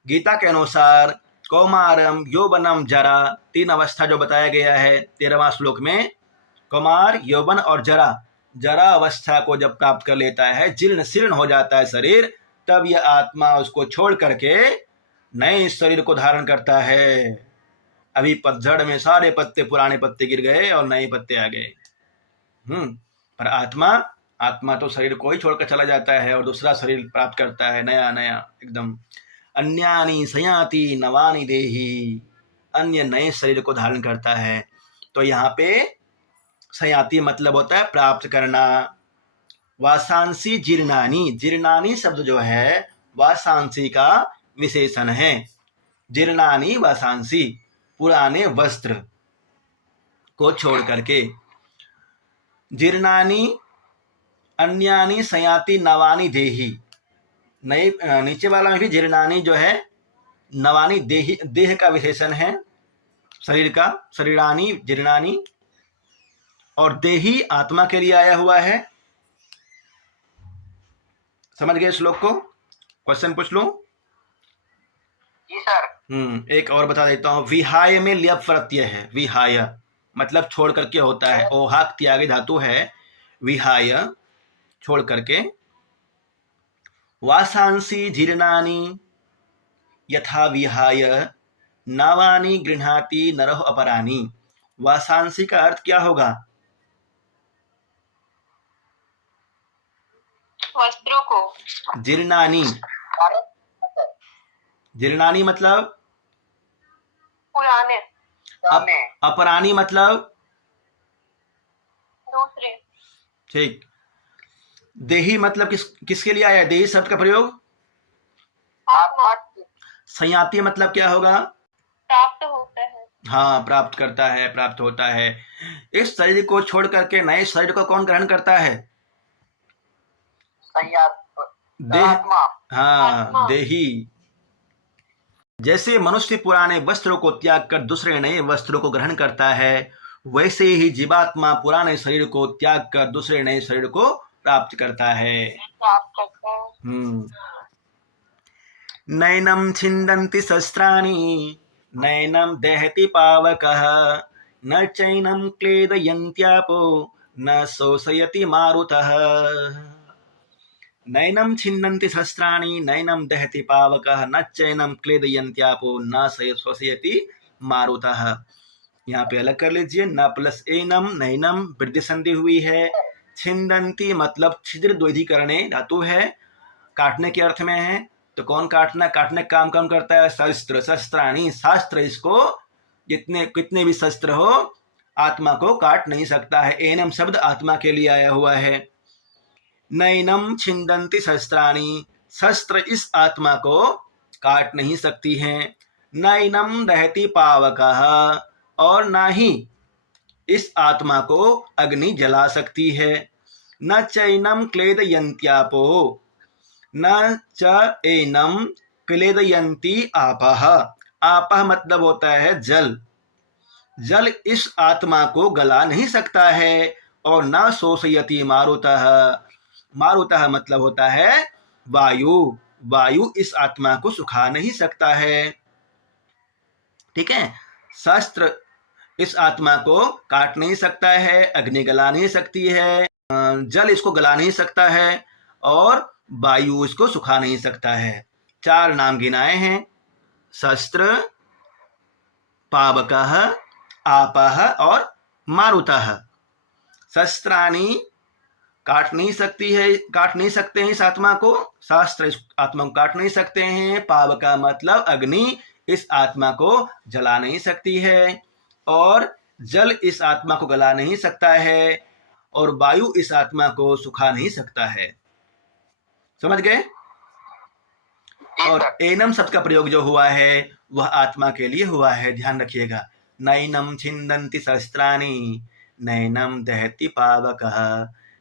गीता के अनुसार कौमारम यौवनम जरा, 3 अवस्था जो बताया गया है 13वां श्लोक में, कौमार, यौवन और जरा, जरा अवस्था को जब प्राप्त कर लेता है, जीर्ण शीर्ण हो जाता है शरीर, तब यह आत्मा उसको छोड़ करके नए शरीर को धारण करता है। अभी पतझड़ में सारे पत्ते, पुराने पत्ते गिर गए और नए पत्ते आ गए। पर आत्मा तो शरीर को ही छोड़कर चला जाता है और दूसरा शरीर प्राप्त करता है, नया नया एकदम। अन्यानि सयाति नवानि देहि, अन्य नए शरीर को धारण करता है। तो यहाँ पे सयाति मतलब होता है प्राप्त करना। वासांसी जीर्णानी, जीर्णानी शब्द जो है वासांसी का विशेषण है। जीर्णानी वासांसी, पुराने वस्त्र को छोड़ करके। जीर्णानी अन्यानी सयाति नवानी देहि, नए नीचे वाला में भी जीर्णानी जो है नवानी देहि, देह का विशेषण है शरीर का, शरीरानी जीर्णानी, और देही आत्मा के लिए आया हुआ है। समझ गए श्लोक को? क्वेश्चन पूछ लो। जी सर। एक और बता देता हूं, विहाय में ल्यप प्रत्यय है। विहाय मतलब छोड़ करके होता है, ओहाक त्यागी धातु है, विहाय छोड़ करके। वासांसी जीर्णानि यथा विहाय नवानि गृह्णाति नरः अपरानि। वासांसी का अर्थ क्या होगा? वस्त्रों को। जीर्णानि, जीर्णानि मतलब पुराने। अपरानी मतलब दूसरे। ठीक। देही मतलब किसके लिए आया देही शब्द का प्रयोग? आत्मा। सयाति मतलब क्या होगा? प्राप्त होता है। हाँ, प्राप्त करता है, प्राप्त होता है। इस शरीर को छोड़ करके नए शरीर को कौन ग्रहण करता है? देह। हाँ, देही। जैसे मनुष्य पुराने वस्त्रों को त्याग कर दूसरे नए वस्त्रों को ग्रहण करता है, वैसे ही जीवात्मा पुराने शरीर को त्याग कर दूसरे नए शरीर को प्राप्त करता है। नैनम छिन्दन्ति शस्त्राणि नैनम दहति पावकः न चैनम क्लेदयन्त्यापो न शोषयति मारुतः। नैनम छिन्दन्ति शस्त्राणि नैनम दहति पावकः न चैनम क्लेदयन्त्यापो न शोषयति मारुतः। यहाँ पे अलग कर लीजिए, न प्लस एनम, नैनम वृद्धि संधि हुई है। छिन्दन्ति मतलब छिद्र द्वैधीकरणे धातु है, काटने के अर्थ में है। तो कौन काटना, काटने का काम कौन करता है? शस्त्र, शस्त्राणि, शास्त्र इसको कितने भी शस्त्र हो आत्मा को काट नहीं सकता है। एनम शब्द आत्मा के लिए आया हुआ है। नैनम छिन्दन्ति शस्त्राणि, शस्त्र इस आत्मा को काट नहीं सकती हैं। नैनम दहति पावकः, और ना ही इस आत्मा को अग्नि जला सकती है। न चैनम क्लेदयन्त्यापो, न च एनम क्लेदयन्ति आपः। आपः मतलब होता है जल, जल इस आत्मा को गला नहीं सकता है। और न शोषयति मारुतः, मारुतः मतलब होता है वायु, वायु इस आत्मा को सुखा नहीं सकता है। ठीक है, शस्त्र इस आत्मा को काट नहीं सकता है, अग्नि गला नहीं सकती है, जल इसको गला नहीं सकता है, और वायु इसको सुखा नहीं सकता है। 4 नाम गिनाए हैं, शस्त्र, पावकः, आपः और मारुतः। शस्त्राणि काट नहीं सकते हैं इस आत्मा को, शास्त्र इस आत्मा को काट नहीं सकते हैं। पावका मतलब अग्नि इस आत्मा को जला नहीं सकती है, और जल इस आत्मा को गला नहीं सकता है, और वायु इस आत्मा को सुखा नहीं सकता है। समझ गए? और एनम शब्द का प्रयोग जो हुआ है वह आत्मा के लिए हुआ है, ध्यान रखिएगा। नैनम छिन्दन्ति शस्त्राणि नैनम दहति पावकः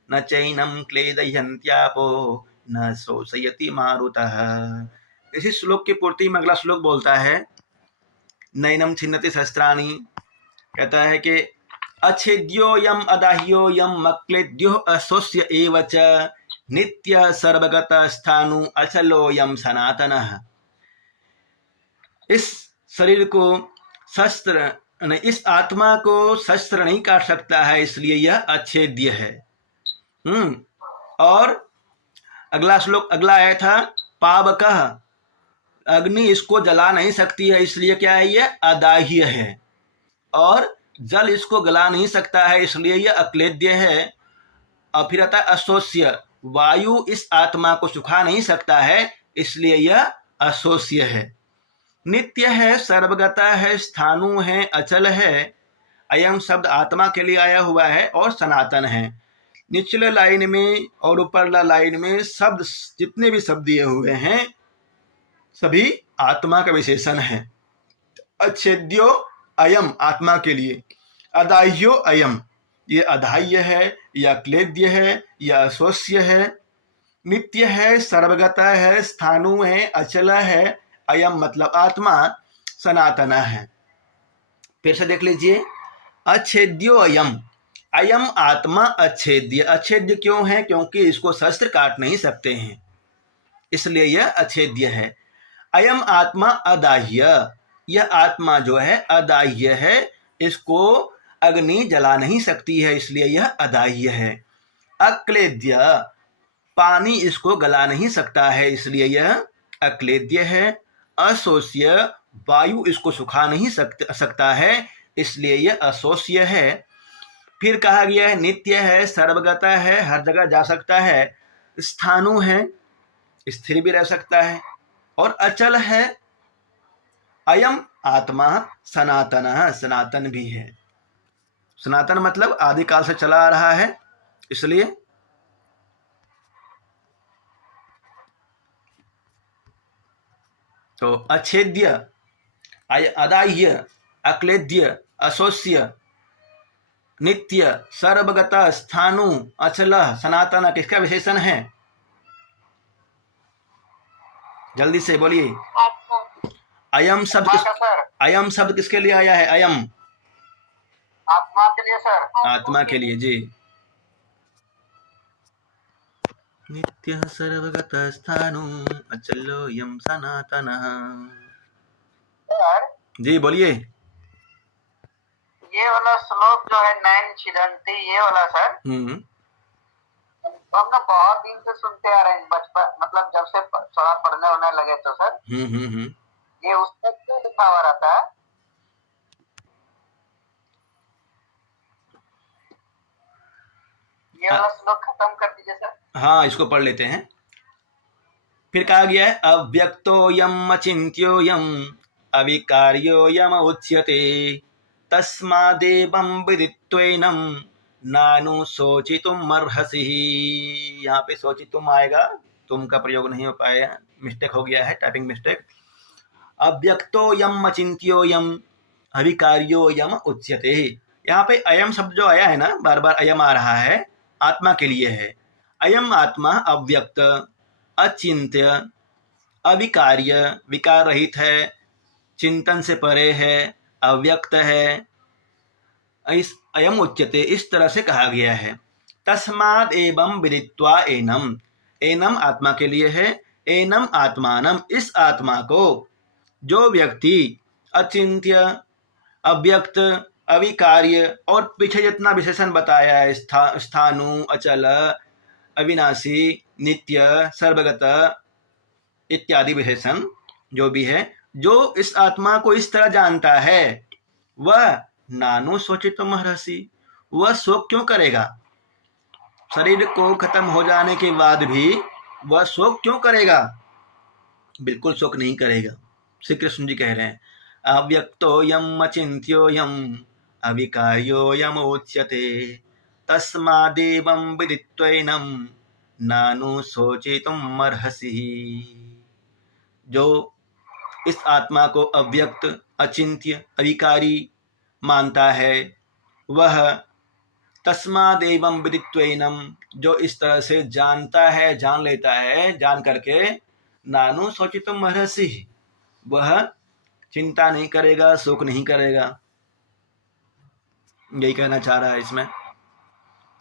न चैनम क्लेदयन्त्यापो न शोषयति मारुतः। इसी श्लोक की पूर्ति में अगला श्लोक बोलता है नैनम छिन्नति शस्त्राणि, कहता है कि अच्छेद्योयम अदाह्योयम अक्लेद्यो अशोष्य एव च नित्य सर्वगत स्थाणु अचलोयम सनातनः। इस शरीर को शस्त्र, इस आत्मा को शस्त्र नहीं काट सकता है, इसलिए यह अच्छेद्य है। और अगला श्लोक अगला आया था पावकः, अग्नि इसको जला नहीं सकती है, इसलिए क्या है, यह अदाह्य है। और जल इसको गला नहीं सकता है, इसलिए यह अक्लेद्य है। और फिर आता है अशोष्य, वायु इस आत्मा को सुखा नहीं सकता है, इसलिए यह अशोष्य है। नित्य है, सर्वगता है, स्थाणु है, अचल है। अयम शब्द आत्मा के लिए आया हुआ है और सनातन है। निचले लाइन में और ऊपरला लाइन में शब्द, जितने भी शब्द दिए हुए हैं सभी आत्मा का विशेषण है। अच्छेद्यो अयम आत्मा के लिए, अदाह्यो अयम ये अदाह्य है, या क्लेद्य है, या अशोष्य है। नित्य है, सर्वगता है, स्थाणु है, अचल है। अयम मतलब आत्मा, सनातना है। फिर से देख लीजिए, अच्छेद्यो अयम, अयम आत्मा अच्छेद्य। अच्छेद्य क्यों है? क्योंकि इसको शस्त्र काट नहीं सकते हैं, इसलिए यह अच्छेद्य है। अयम आत्मा अदाह्य, यह आत्मा जो है अदाह्य है, इसको अग्नि जला नहीं सकती है, इसलिए यह अदाह्य है। अक्लेद्य, पानी इसको गला नहीं सकता है, इसलिए यह अक्लेद्य है। अशोष्य, वायु इसको सुखा नहीं सकता है, इसलिए यह अशोष्य है। फिर कहा गया है नित्य है, सर्वगता है, हर जगह जा सकता है, स्थाणु है, स्थिर भी रह सकता है, और अचल है। अयम आत्मा सनातन, सनातन भी है। सनातन मतलब आदिकाल से चला आ रहा है, इसलिए तो अच्छेद्य, अदाह्य, अक्लेद्य, अशोष्य, नित्य, सर्वगत, स्थाणु, अचल, सनातन किसका विशेषण है? जल्दी से बोलिए। अयम शब्द किसके लिए आया है? अयम आत्मा के लिए सर। आत्मा के लिए जी। नित्य सर्वगत स्थाणु अचलो यम सनातनः। जी बोलिए। ये वाला श्लोक जो है नैन छिदंती, ये वाला सर, हम ना बहुत दिन से सुनते आ रहे हैं, बचपन मतलब जब से थोड़ा पढ़ने होने लगे तो सर ये उसमें क्यों लिखा हुआ रहता है? ये वाला श्लोक खत्म कर दीजिए सर। हाँ, इसको पढ़ लेते हैं। फिर कहा गया है अव्यक्तोयम अचिन्त्योयम अविकार्योयम उच्यते तस्मादेवं विदित्वैनं नानु सोचितुम अर्हसि। यहाँ पे सोचितुम आएगा, तुम का प्रयोग नहीं हो पाया, मिस्टेक हो गया है, टाइपिंग मिस्टेक। अव्यक्तोयम अचिन्त्योयम अविकार्योयम उच्यते। यहाँ पे अयम शब्द जो आया है ना, बार बार अयम आ रहा है, आत्मा के लिए है। अयम आत्मा अव्यक्त, अचिंत्य, अविकार्य, विकार रहित है, चिंतन से परे है, अव्यक्त है। इस अयम उच्यते, इस तरह से कहा गया है। तस्माद एवं विदित्वा एनम, एनम आत्मा के लिए है, एनम आत्मानम, इस आत्मा को जो व्यक्ति अचिंत्य, अव्यक्त, अविकार्य और पीछे जितना विशेषण बताया है, स्थाणु, अचल, अविनाशी, नित्य, सर्वगत इत्यादि विशेषण जो भी है, जो इस आत्मा को इस तरह जानता है, वह नानु शोचितुम अर्हसि, वह शोक क्यों करेगा? शरीर को खत्म हो जाने के बाद भी वह शोक क्यों करेगा? बिल्कुल शोक नहीं करेगा। श्री कृष्ण जी कह रहे हैं अव्यक्तोयम अचिन्त्योयम अविकार्योयम उच्यते तस्मादेवं विदित्वैनं नानु शोचितुम अर्हसि। जो इस आत्मा को अव्यक्त, अचिंत्य, अविकारी मानता है, वह तस्मादेवं विदित्वैनं, जो इस तरह से जानता है, जान लेता है, जान करके नानु शोचितुम महर्षि, वह चिंता नहीं करेगा, शोक नहीं करेगा। यही कहना चाह रहा है इसमें।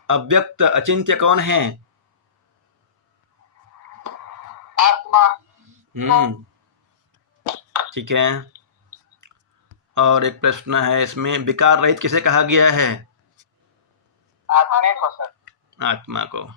अव्यक्त अचिंत्य कौन है? आत्मा। ठीक है। और एक प्रश्न है इसमें, विकार रहित किसे कहा गया है? आत्मा को सर। आत्मा को।